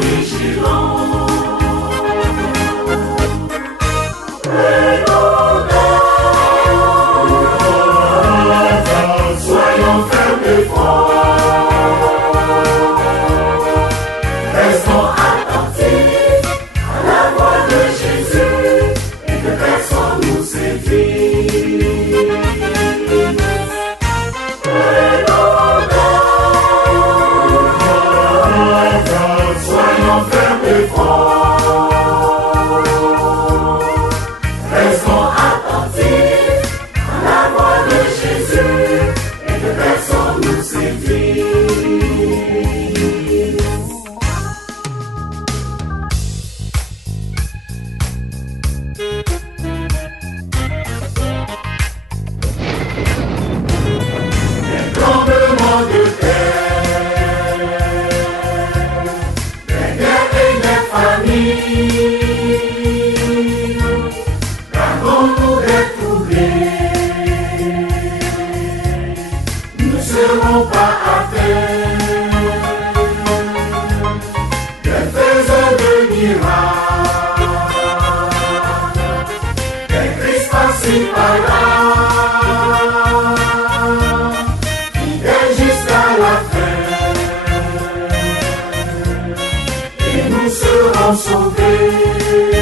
vigilants. Soyons fermes et forts. Restons attentifs à la voix de Jésus et que personne nous séduise. Soyons fermes et forts. Restons attentifs à la voix de Jésus et que personne nous séduise. Des tremblements de terre, des guerres et des famines, gardons-nous d'être troublés. Nous ne serons pas à terre, des faiseurs de miracles, des Christ par-ci par-là, fidèles jusqu'à la fin, et nous serons sauvés.